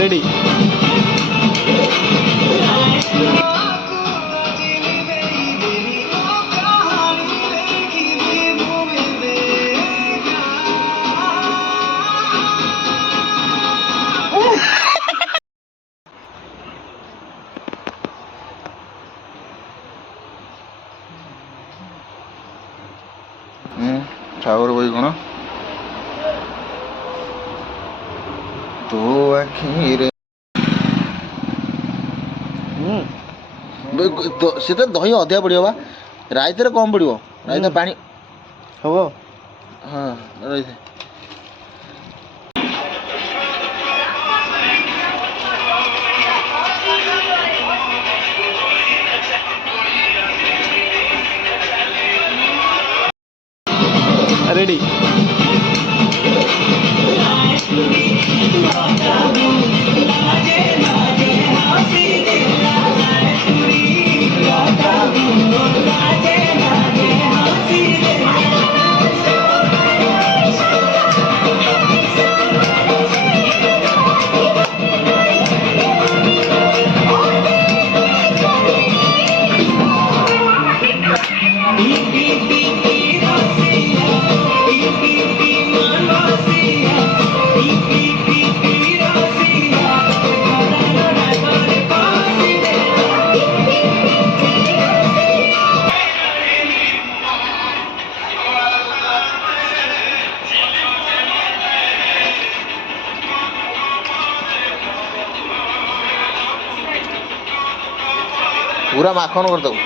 ରେଡି। ଠାକୁର ବହି କ'ଣ ତୋ ଆଖିରେ ସେଥିରେ ଦହି ଅଧିକା ପଡ଼ିବ ବା, ରାଇତାରେ କମ୍ ପଡ଼ିବ, ରାଇତା ପାଣି ହବ। ହଁ ରହିଥା। ରେଡି। ପୁରା ମାଖନ କରିଦେବୁ।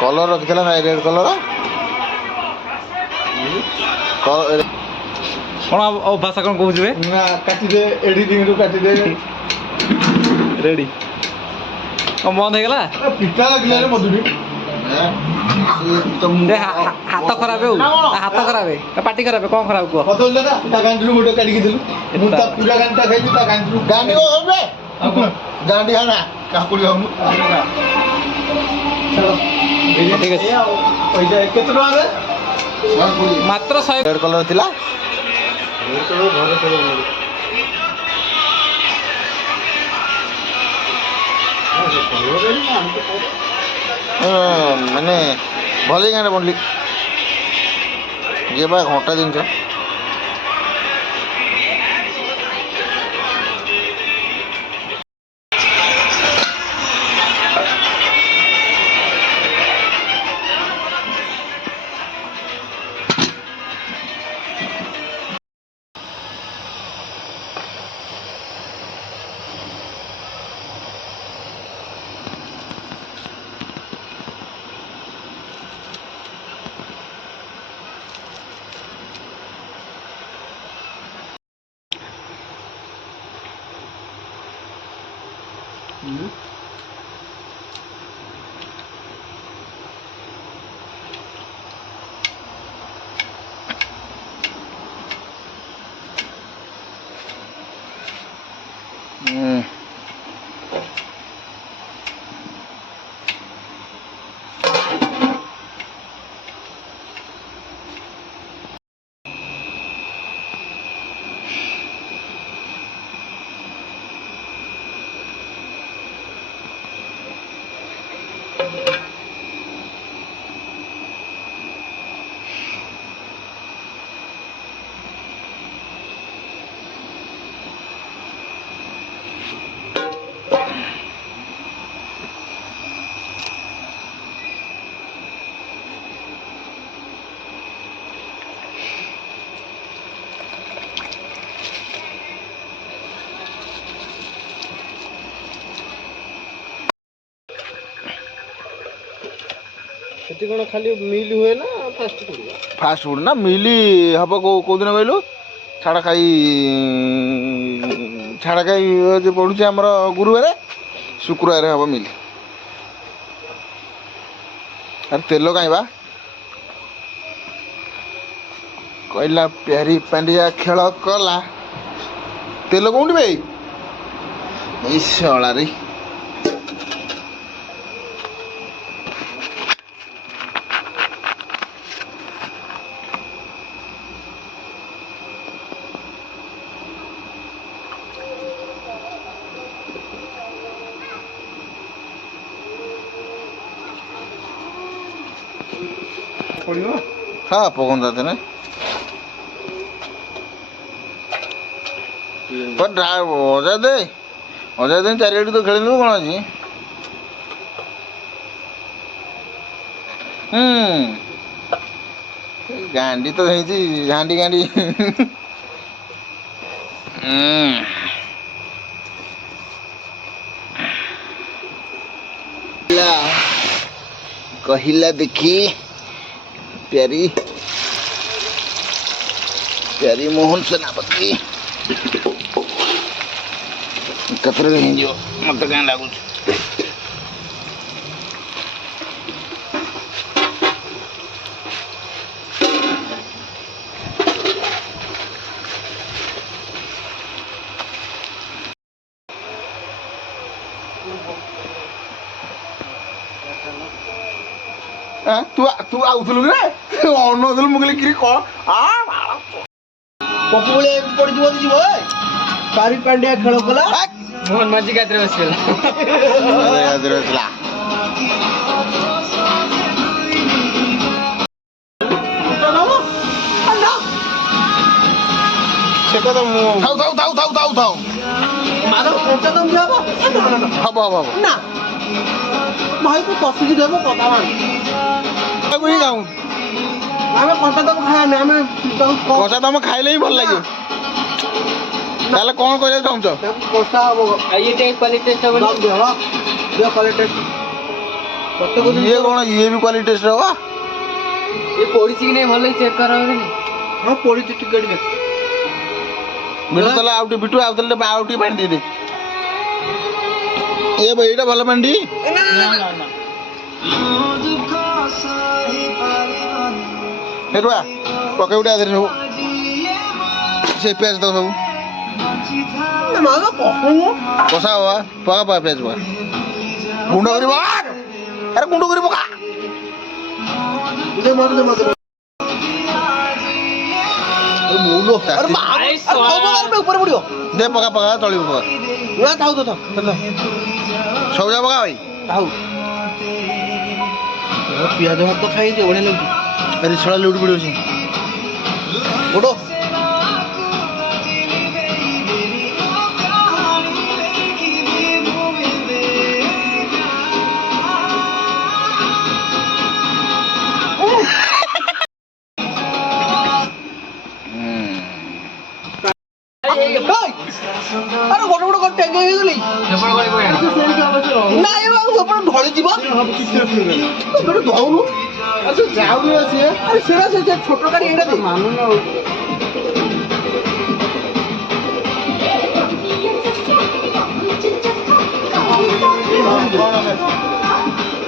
କଲର୍ ରଖିଥିଲା ନା ରେଡ୍ କଲର୍ କ'ଣ ଭାଷା କ'ଣ କହୁଛୁ ରେ? ନା କାଟିଦେ, ଏଡିଟିଂରୁ କାଟିଦେ। ରେଡି। କ'ଣ ବନ୍ଦ ହେଇଗଲା? ପିଠା ଲାଗିଲା ମଧୁରୀ। ହାତ ଖରାପ ହଉ, ହାତ ଖରାପ, ପାଟି ଖରାପ, କ'ଣ ଖରାପ କୁହ? ବଦଳିଲେ ନା ତା ଗାଣ୍ଡିରୁ ଗୋଟେ କାଟିକି ଦେଲୁ। ମୁଁ ତା ପୁରା ଗାଣ୍ଡିଟା ଖାଇଲି, ତା ଗାଣ୍ଡିରୁ ଗାଣ୍ଡି ଗାଣ୍ଡି ଖାନା କାକୁଡ଼ି ଖାଉନୁ। ଠିକ୍ ଅଛି। ପଇସା କେତେ ଟଙ୍କାରେ? ମାତ୍ର 100। ରେଡ୍ କଲର୍ ଥିଲା। ମାନେ ଭଲ ଗାଁରେ ବଣ୍ଡଲି ଇଏ ବା ଘଣ୍ଟା ଜିନିଷ। ସେଠି କ'ଣ ଖାଲି ମିଲ୍ ହୁଏ ନା ଫାଷ୍ଟ ଫୁଡ୍? ଫାଷ୍ଟ ଫୁଡ୍ ନା ମିଲ୍ ହେବ କେଉଁ ଦିନ କହିଲୁ? ଛାଡ଼ ଖାଇ ଯେ ପଡ଼ୁଛି ଆମର ଗୁରୁବାର, ଶୁକ୍ରବାର ହେବ ମିଲ୍। ଆରେ ତେଲ କାହିଁ ବା କହିଲା ପ୍ୟାରି ପାଣ୍ଡିଆ ଖେଳ କଲା, ତେଲ କେଉଁଠି ବେ? ଏଇ ଶଳାରେ ପଡ଼ିବ ହଁ ପକନ୍ତା ତେନେ ଅଜା ଦେ ଚାରିଆଡ଼େ ତ ଖେଳିଦେବୁ କ'ଣ ଅଛି ଗାଣ୍ଡି ତ ହେଇଛି ଝାଣ୍ଡି ଗାଣ୍ଡି କହିଲା ଦେଖି ପ୍ୟାରୀ ପ୍ୟାରୀ ମୋହନ ସେନାପତି କେତେବେଳେ ହେଇଯିବ ମୋତେ କାହିଁ ଲାଗୁଛି ତୁ ଆଉଥିଲୁ ରେ ଅନଉଥିଲୁ ମୁଁ କହିଲି କିରି କ'ଣ ପପୁ ଭଳିଆ ଏମିତି ପଡ଼ିଯିବ ଯିବ ପାରି ପାଣ୍ଡିଆ ଖେଳ କଲା ମୋହନ ମାଝି ଗାଦିରେ ବସିଗଲା ସେ କଥା ମୁଁ ଥାଉ ମାର ପଞ୍ଚାଦମ ବି ହବ ହବ ନା ଭାଇକୁ କଷିକି ଦେବ କଥା ମାନ ହିଁ ଖାଉ ଆମେ ପଞ୍ଚାଦମ ଖାଇବାନି ଆମେ କଷା ତମ ଖାଇଲେ ହିଁ ଭଲ ଲାଗିବ ତାହେଲେ କ'ଣ କରିବାକୁ ଚାହୁଁଛ କଷା ହବ ଇଏ କ୍ୱାଲିଟି ଟେଷ୍ଟ ହବ ଦିଅ କ୍ୱାଲିଟି ଟେଷ୍ଟ ଇଏ କ'ଣ ଇଏ ବି କ୍ୱାଲିଟି ଟେଷ୍ଟ ହବ ଇଏ ପୋଡ଼ିଛି କି ନାହିଁ ଭଲ ଚେକ୍ କର ହଁ ପଡ଼ିଛି ଟିକେ ଟିକେ ବିଟୁ ତାହେଲେ ଆଉ ଟିକେ ବିଟୁ ଆଉ ତାହେଲେ ଆଉ ଟିକେ ପାଣି ଦେଇଦେ ଏ ଭାଇ ଏଇଟା ଭଲ ପାଣି ହେରୁଆ ପକେଇ ଉଠେ ଆଧରେ ସବୁ ସେ ପିଆଜ ତ ସବୁ କଷା ହବା ପକା ପିଆଜ ପକା ଗୁଣ୍ଡ କରି ପକା ଆରେ ଗୁଣ୍ଡ କରି ପକା ଉପରେ ପଡ଼ିବ ଦେ ପକା ତଳିବ ପକା ଥାଉ ସବୁ ଯା ପକା ଭାଇ ଥାଉ ପିଆଜ ଭାତ ଖାଇଛି ବଢ଼ିଆ ଲାଗୁଛି ଆରେ ଛଡ଼ା ଲୁଟ୍ ପଡ଼ିବ ଗୋଡ଼ ଆରେ ଗୋଟେ ଗୋଟେ ଗୋଟେ ଟେଙ୍ଗ ହେଇଗଲି ନାଇଁ ବାବୁ ଢଳିଯିବ ଧଉନୁ ଯାଉନି ସିଏ ଆରେ ସେଟା ସେ ଛୋଟ ଗାଡ଼ି ଏଇଟା ଦେ ମାନୁନ ଆଉ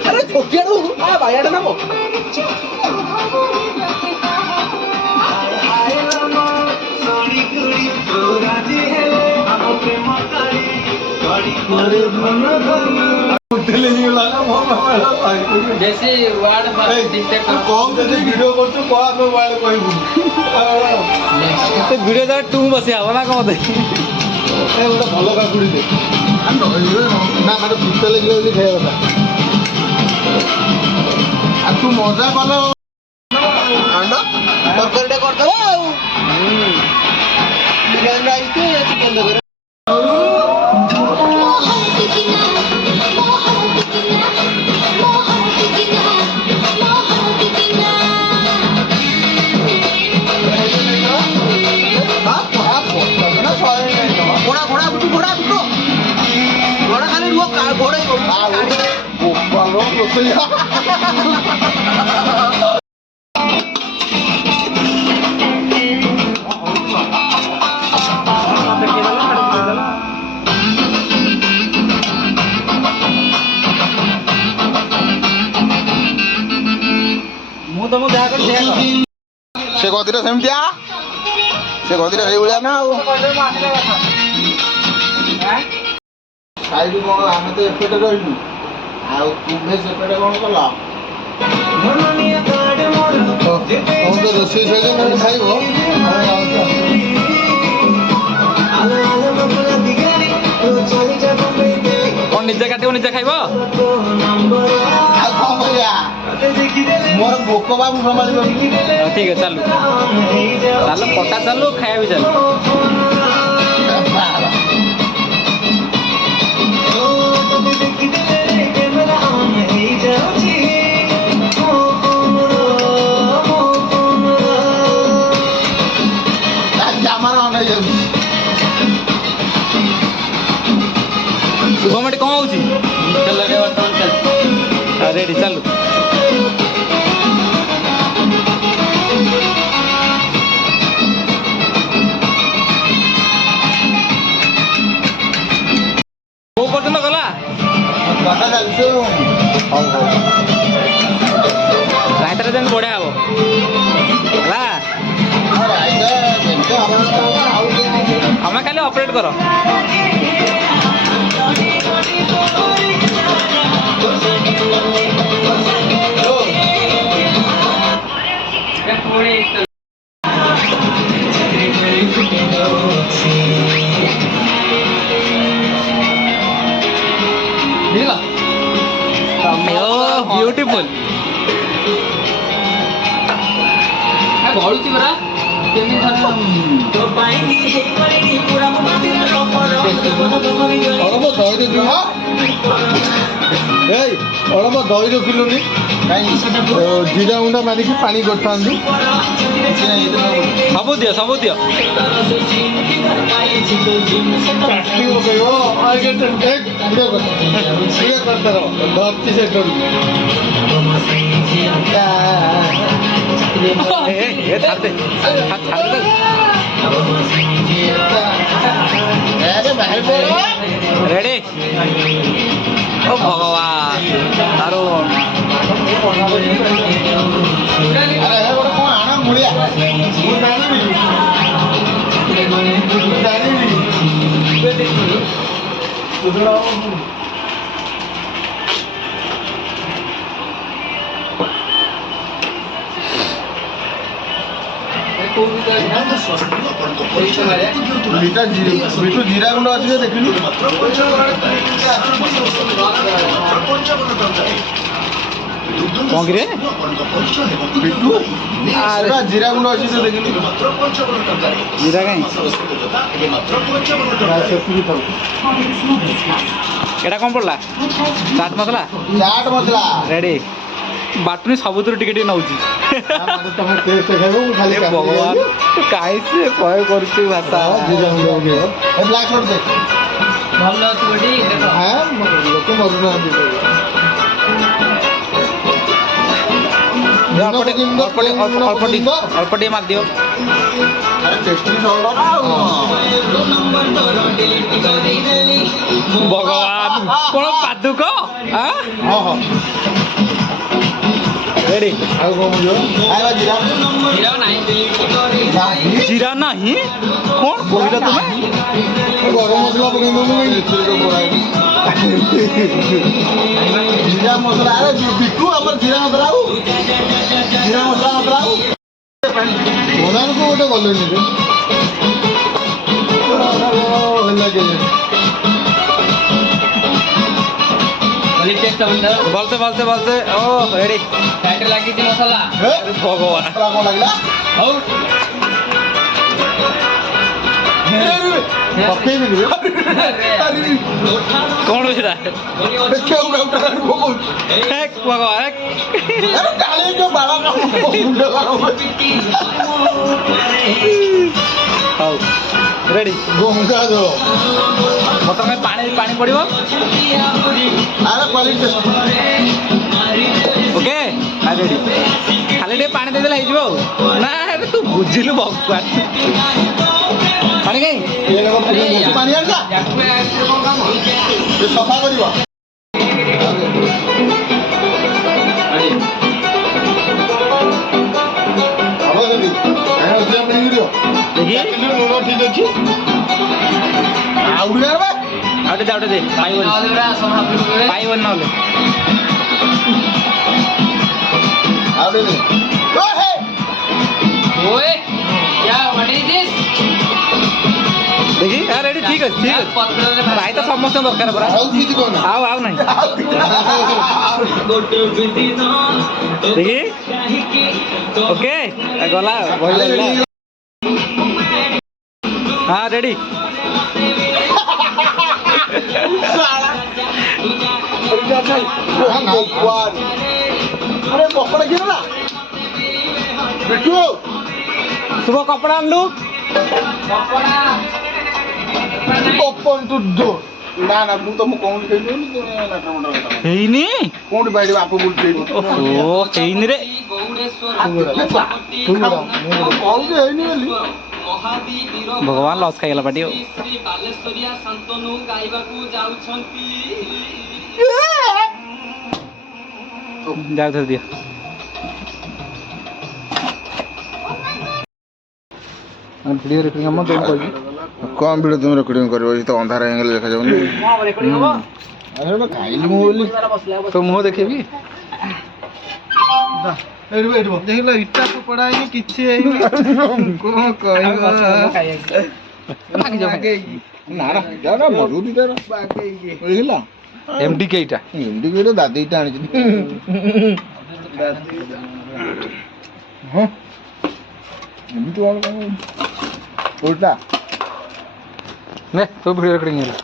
ଆରେ ଛୋଟିଆଡୁ ବାଇଆଟା ନବ जैसे वार्ड डिटेक्ट ଭିଡିଓ କରୁଛୁ କହ ଆମେ ୱାର୍ଡ କହିବୁ ଭିଡ଼ିଓ ଦ୍ୱାରା ଟୁ ବସିଆ ହବ ନା କ'ଣ ମତେ ଗୋଟେ ଭଲ କାକୁଡି ଦେ ନା ମାନେ ଭୂତ ଲାଗିଲେ ବୋଲି ଖାଇବା କଥା ଆଉ ତୁ ମଜା କଲ ତରକାରୀଟା କରିଦେବା ଆଉ ବିରିୟାନୀ ଆଇଛି ଚିକେନ ତରକାରୀ ଘୋड़ा ଖାଲି ରୁହ ଘୋଡ଼େଇ ମୁଁ ତମକୁ ଯାହା କଲି ସେଇଆ କର ସେ ଗଦିଟା ସେମିତିଆ ସେ ଗଦିଟା ସେଇଭଳିଆ ନା ଆଉ ଖାଇଲୁ କ'ଣ ଆମେ ତ ଏପଟେ ରହିଲୁ ଆଉ ତୁମେ ସେପଟେ କ'ଣ କଲ ତମେ ତ ରୋଷେଇ ସହିତ ଖାଇବ କ'ଣ ନିଜେ କାଟିବ ନିଜେ ଖାଇବ ଆଉ କ'ଣ କରିବା ମୋର ଭୋକ ବା ମୁଁ ସମ୍ଭାଳି ପାରୁନି। ହଉ ଠିକ ଅଛି ଚାଲୁ ଚାଲ ପଟା ଚାଲୁ ଖାଇବା ବି ଚାଲୁ। ଜାମାର ଅଣ୍ଡା ହେଇଯାଉଛି। ଶୁଭମ ଏଠି କଣ ହଉଛି? ରେଡି ଚାଲୁ। କୋଉ ପର୍ଯ୍ୟନ୍ତ ଗଲା? କଥା ଚାଲିଛି ଆଉ। ହଉ ହଉ ରାଇତାରେ ଯେମିତି ବଢିଆ ହବ ହେଲା। ରାଇତା ଯେମିତି ହବା କଥା ହବ, ଆଉ ତମେ ଖାଲି ଅପରେଟ୍ କର। ବ୍ୟୁଟିଫୁଲ ଗଳୁଛି ପରା ଅଳପ ଦହି ରଖିଲୁ। ଏଇ ଅଳପ ଦହି ରଖିଲୁନି ଜିରା ଗୁଣ୍ଡା ମାରିକି ପାଣି କରିଥାନ୍ତି। ସବୁ ଦିଅ ସବୁ ଦିଅ। ଧରती ସେ ରେଡି ଓ ଭଗବାନ ତାର ଆରେ ଗୋଟେ କଣ ଆଣ ମୁଳିଆ ମୁଁ ଜାଣିବି ବିଟୁ ଜିରା ଗୁଣ୍ଡ ଅଛି ଯେ ଦେଖିଲୁ। କଣ କିରେ ବିଟୁ ଜିରା ଗୁଣ୍ଡ ଅଛି ଯେ ଦେଖିଲୁ। ଜିରା କାଇଁ ଏଟା କଣ ପଡିଲା? ଚାଟ ମସଲା ଚାଟ ମସଲା ରେଡି। ବାଟୁନି ସବୁଥିରୁ ଟିକେ ଟିକେ ନଉଛି। ତମେ ଟେଷ୍ଟ ଖାଇବ ମୁଁ ଖାଲି ଭଗବାନ କାହିଁ ସେ ପ୍ରୟୋଗ କରୁଛି ଭାଷା। ଜିରା ଗୁଣ୍ଡ ବ୍ଲାକ୍ ସଲ୍ଟ ଦେ। ଭଲ ଅଛି ଏଠି ହଁ ଲୋକ ମରୁନାହାନ୍ତି। ଅଳ୍ପ ଟିକେ ମାରିଦିଅ। ଭଗବାନ କଣ ପାଦୁକ? ରେଡି ଆଉ କଣ ଜିରା ନାହିଁ କଣ କହିଲ ତୁମେ? ଗରମ ମସଲା ପକେଇ ଜିରା ମସଲା ବିଟୁ ଆମର ଜିରା ମସଲା ଆଉ ଜିରା ମସଲା ମସଲା ଆଉ ମନାକୁ ଗୋଟେ ଗଲେନି ଭଲସେ ଭଲସେ ଭଲସେ ଓ ରେଡି ଲାଗିଛି ମସଲା। ଭଗବାନ କଣ ଲାଗିଲା? ହଉ କଣ ସେଟା? ଭଗବାନ ହଉ ରେଡି। ବର୍ତ୍ତମାନ ପାଣି ପାଣି ପଡ଼ିବ। Okay ready. ଖାଲି ଟିକେ ପାଣି ଦେଇଦେଲେ ହେଇଯିବ ଆଉ। ନା ଏବେ ତୁ ବୁଝିଲୁ ଭଗବାନ। ପାଣି କାଇଁ ପାଣି ଆଣିଲା ସଫା କରିବ। ଠିକ ଅଛି ଆଉ ଆଉଟେ ଦେ ପାଇବନି ନହେଲେ ଆଉ ଦେଖି ରେଡି ଠିକ ଅଛି ଠିକ ଅଛି ଭାଇ ତ ସମସ୍ତଙ୍କୁ ଦରକାର ପରା ଆଉ କିଛି କହନା ଆଉ ନାହିଁ ଦେଖି ଓକେ ଗଲା ଭଲ ଲାଗିଲା ହଁ ରେଡି अरे पकड़ के ना बिट्टू शुभ कपड़ा आनलु ओपन टू डोर ना ना मु तो मु कोन खेलु नि तो ना टमाटर ହେଇନି कोन बाइड बाप बोल छै ଓହୋ ହେଇନି ରେ कौन के है नहीं बोली ଭଗବାନ ଲସ୍ ଖାଇଗଲା ପାଟି ଆଉ ଯାଉଥର ଦିଅ ଭିଡ଼ିଓ ରେକର୍ଡିଂ ଆମ ଦେବୁ କହିବି कौन वीडियो तुम रिकॉर्डिंग करियो तो अंधार एंगल देखा जाउनी अरे बा खाइली मु बोली ତୋ ମୁହଁ ଦେଖେଇବି ଦେଖିଲ ଇଟା କପଡ଼ା ହେଇନି କିଛି ହେଇନି କଣ କହିବ ना ना जाना मजूदी तेरा बुझिला ଏମଡି କେଇଟା एमडी के दादी टा आनी हां एमडी वाला उल्टा ନେ ତୋ ଭିଡ଼ିଓ ରେକର୍ଡିଂ ହେଲା